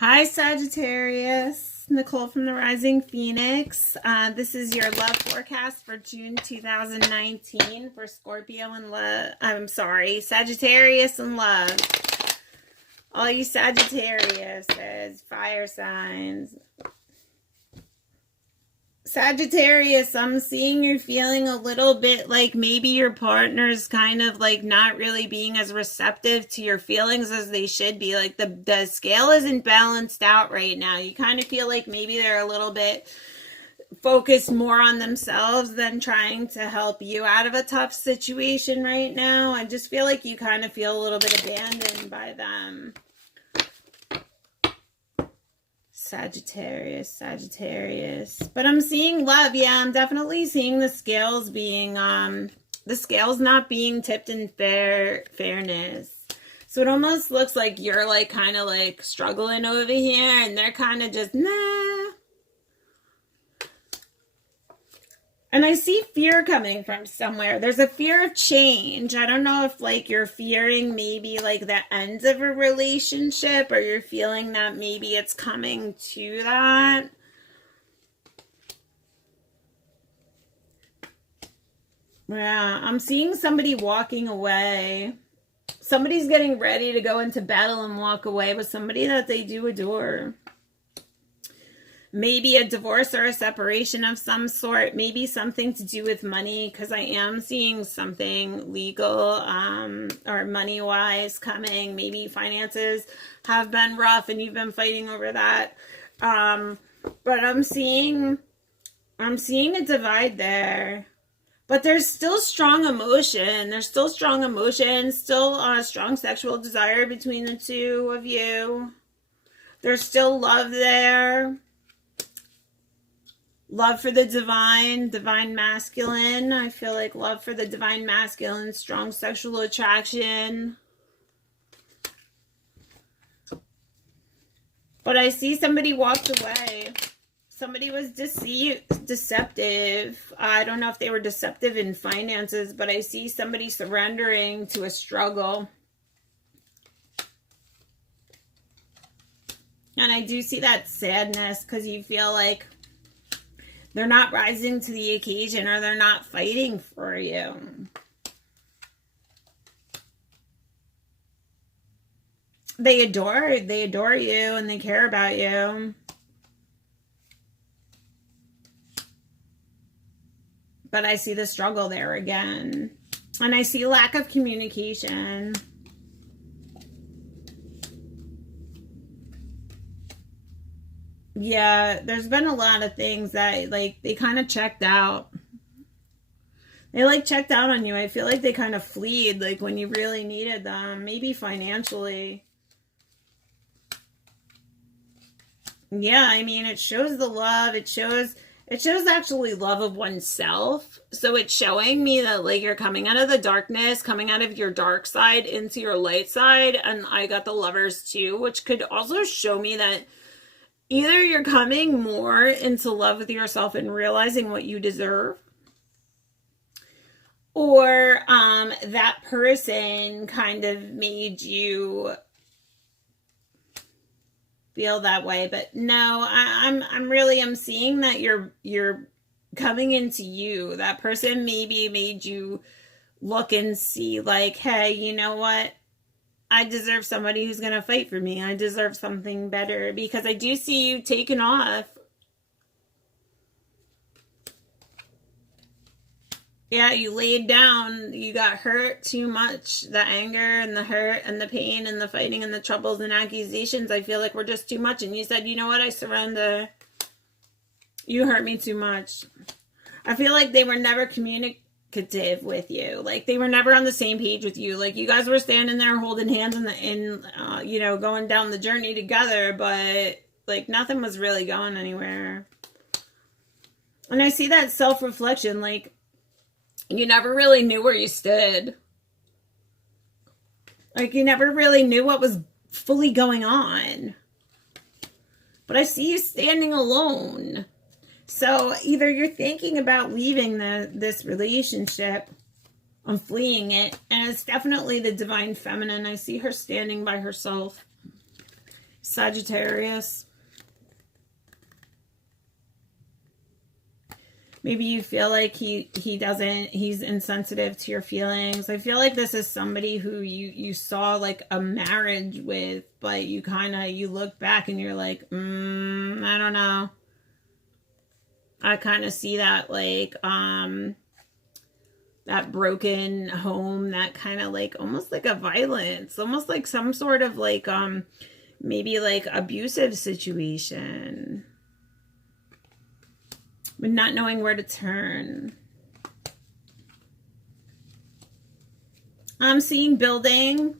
Hi, Sagittarius. Nicole from the Rising Phoenix. This is your love forecast for June 2019 for Scorpio and love. I'm sorry, Sagittarius and love. All you Sagittarius, fire signs. Sagittarius, I'm seeing you're feeling a little bit like maybe your partner's kind of like not really being as receptive to your feelings as they should be. Like the scale isn't balanced out right now. You kind of feel like maybe they're a little bit focused more on themselves than trying to help you out of a tough situation right now. I just feel like you kind of feel a little bit abandoned by them. Sagittarius. But I'm seeing love. Yeah, I'm definitely seeing the scales being, the scales not being tipped in fairness. So it almost looks like you're like kind of like struggling over here and they're kind of just, nah. And I see fear coming from somewhere. There's a fear of change. I don't know if like you're fearing maybe like the end of a relationship or you're feeling that maybe it's coming to that. Yeah, I'm seeing somebody walking away. Somebody's getting ready to go into battle and walk away with somebody that they do adore. Maybe a divorce or a separation of some sort, maybe something to do with money, because I am seeing something legal or money-wise coming. Maybe finances have been rough and you've been fighting over that. But I'm seeing a divide there. But there's still strong emotion. There's still strong emotion, still a strong sexual desire between the two of you. There's still love there. Love for the divine masculine. I feel like love for the divine masculine, strong sexual attraction. But I see somebody walked away. Somebody was deceptive. I don't know if they were deceptive in finances, but I see somebody surrendering to a struggle. And I do see that sadness because you feel like they're not rising to the occasion or they're not fighting for you. They adore you and they care about you. But I see the struggle there again. And I see lack of communication. Yeah, there's been a lot of things that, like, they kind of checked out. They, like, checked out on you. I feel like they kind of fleed, like, when you really needed them. Maybe financially. Yeah, I mean, it shows the love. It shows actually love of oneself. So it's showing me that, like, you're coming out of the darkness, coming out of your dark side into your light side. And I got the Lovers too, which could also show me that either you're coming more into love with yourself and realizing what you deserve, or that person kind of made you feel that way. But no, I'm seeing that you're coming into you. That person maybe made you look and see like, hey, you know what? I deserve somebody who's going to fight for me. I deserve something better, because I do see you taking off. Yeah, you laid down. You got hurt too much. The anger and the hurt and the pain and the fighting and the troubles and accusations, I feel like were just too much. And you said, you know what? I surrender. You hurt me too much. I feel like they were never communicative with you. Like they were never on the same page with you. Like you guys were standing there holding hands you know, going down the journey together, but like nothing was really going anywhere. And I see that self-reflection, like you never really knew where you stood. Like you never really knew what was fully going on. But I see you standing alone. So either you're thinking about leaving this relationship and fleeing it, and it's definitely the divine feminine. I see her standing by herself. Sagittarius. Maybe you feel like he's insensitive to your feelings. I feel like this is somebody who you saw like a marriage with, but you look back and you're like, I don't know. I kind of see that like, that broken home, that kind of like, almost like a violence, almost like some sort of like, maybe like abusive situation. But not knowing where to turn. I'm seeing building.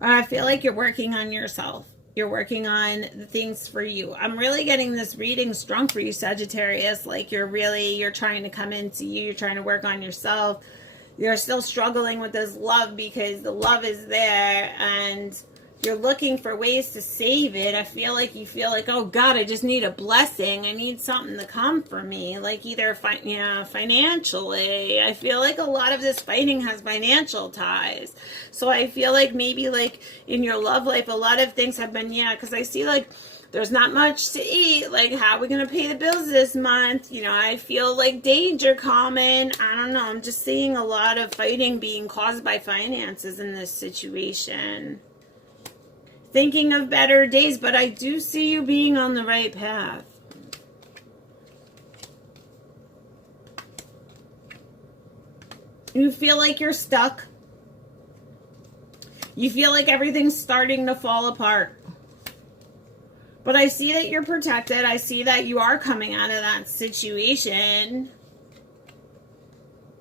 I feel like you're working on yourself. You're working on the things for you. I'm really getting this reading strong for you, Sagittarius. Like you're trying to come into you. You're trying to work on yourself. You're still struggling with this love because the love is there and you're looking for ways to save it. I feel like you feel like, oh God, I just need a blessing. I need something to come for me. Like either financially. I feel like a lot of this fighting has financial ties. So I feel like maybe like in your love life, a lot of things have been, because I see like there's not much to eat. Like, how are we going to pay the bills this month? I feel like danger coming. I don't know. I'm just seeing a lot of fighting being caused by finances in this situation. Thinking of better days, but I do see you being on the right path. You feel like you're stuck. You feel like everything's starting to fall apart. But I see that you're protected. I see that you are coming out of that situation.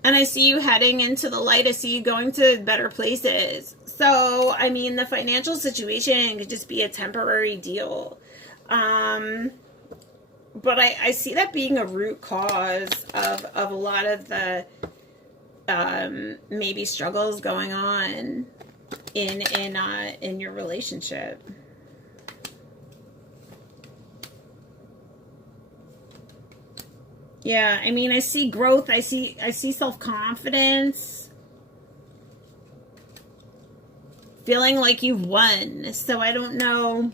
And I see you heading into the light. I see you going to better places. So, I mean, the financial situation could just be a temporary deal. But I see that being a root cause of a lot of the maybe struggles going on in your relationship. Yeah, I mean, I see growth. I see self-confidence. Feeling like you've won. So I don't know.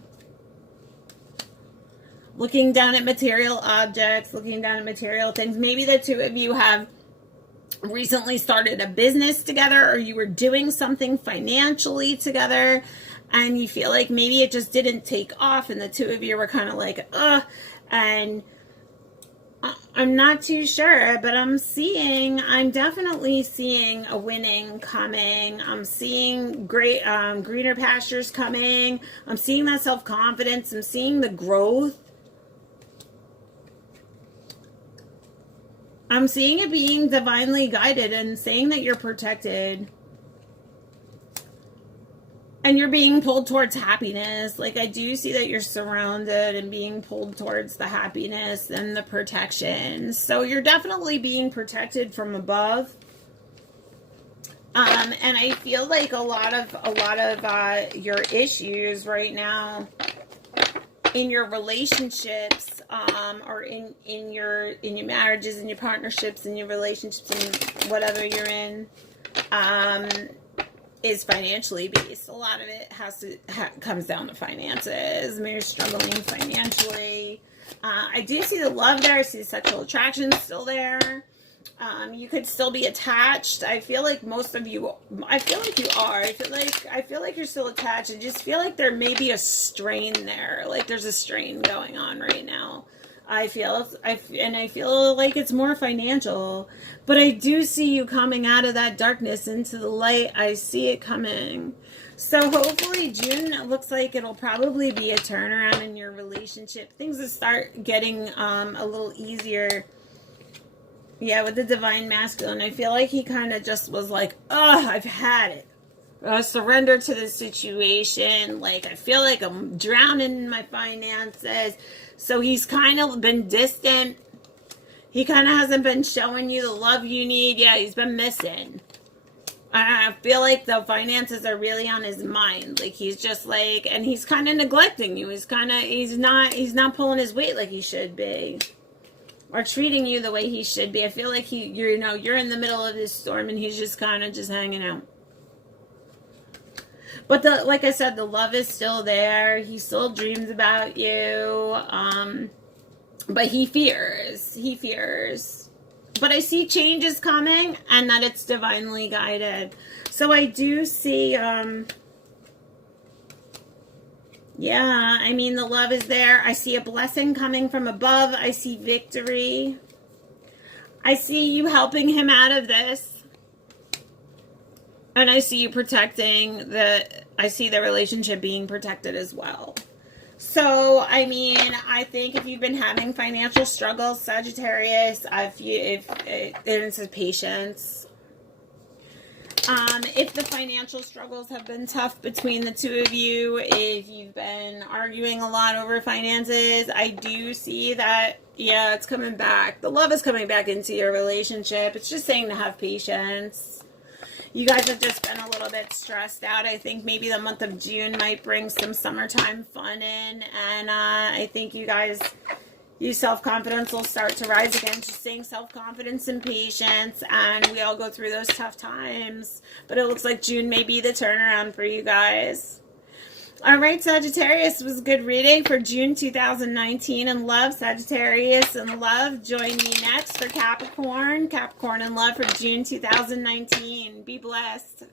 Looking down at material objects, looking down at material things. Maybe the two of you have recently started a business together, or you were doing something financially together, and you feel like maybe it just didn't take off, and the two of you were kind of like, ugh, and I'm not too sure, but I'm definitely seeing a winning coming. I'm seeing great, greener pastures coming. I'm seeing that self-confidence. I'm seeing the growth. I'm seeing it being divinely guided and saying that you're protected. And you're being pulled towards happiness. Like, I do see that you're surrounded and being pulled towards the happiness and the protection. So you're definitely being protected from above. And I feel like a lot of your issues right now in your relationships, or in your marriages, in your partnerships, in your relationships, in whatever you're in, is financially based. A lot of it comes down to finances. Maybe you're struggling financially. I do see the love there. I see the sexual attraction still there. You could still be attached. I feel like most of you. I feel like you are. I feel like you're still attached. I just feel like there may be a strain there. Like there's a strain going on right now. I feel like it's more financial, but I do see you coming out of that darkness into the light. I see it coming. So hopefully June, it looks like it'll probably be a turnaround in your relationship. Things will start getting a little easier. Yeah, with the divine masculine, I feel like he kind of just was like, oh, I've had it. Surrender to the situation. Like, I feel like I'm drowning in my finances. So he's kind of been distant. He kind of hasn't been showing you the love you need. Yeah, he's been missing. I feel like the finances are really on his mind. Like, he's just like, and he's kind of neglecting you. He's not pulling his weight like he should be. Or treating you the way he should be. I feel like you're in the middle of this storm and he's just kind of just hanging out. But like I said, the love is still there. He still dreams about you. But he fears. He fears. But I see changes coming and that it's divinely guided. So I do see, yeah, I mean, the love is there. I see a blessing coming from above. I see victory. I see you helping him out of this. And I see you protecting I see the relationship being protected as well. So, I mean, I think if you've been having financial struggles, Sagittarius, it's patience. If the financial struggles have been tough between the two of you, if you've been arguing a lot over finances, I do see that, yeah, it's coming back. The love is coming back into your relationship. It's just saying to have patience. You guys have just been a little bit stressed out. I think maybe the month of June might bring some summertime fun in. And I think you guys, your self-confidence will start to rise again. Just saying self-confidence and patience. And we all go through those tough times. But it looks like June may be the turnaround for you guys. All right, Sagittarius, was a good reading for June 2019 in love. Sagittarius in love. Join me next for Capricorn. Capricorn in love for June 2019. Be blessed.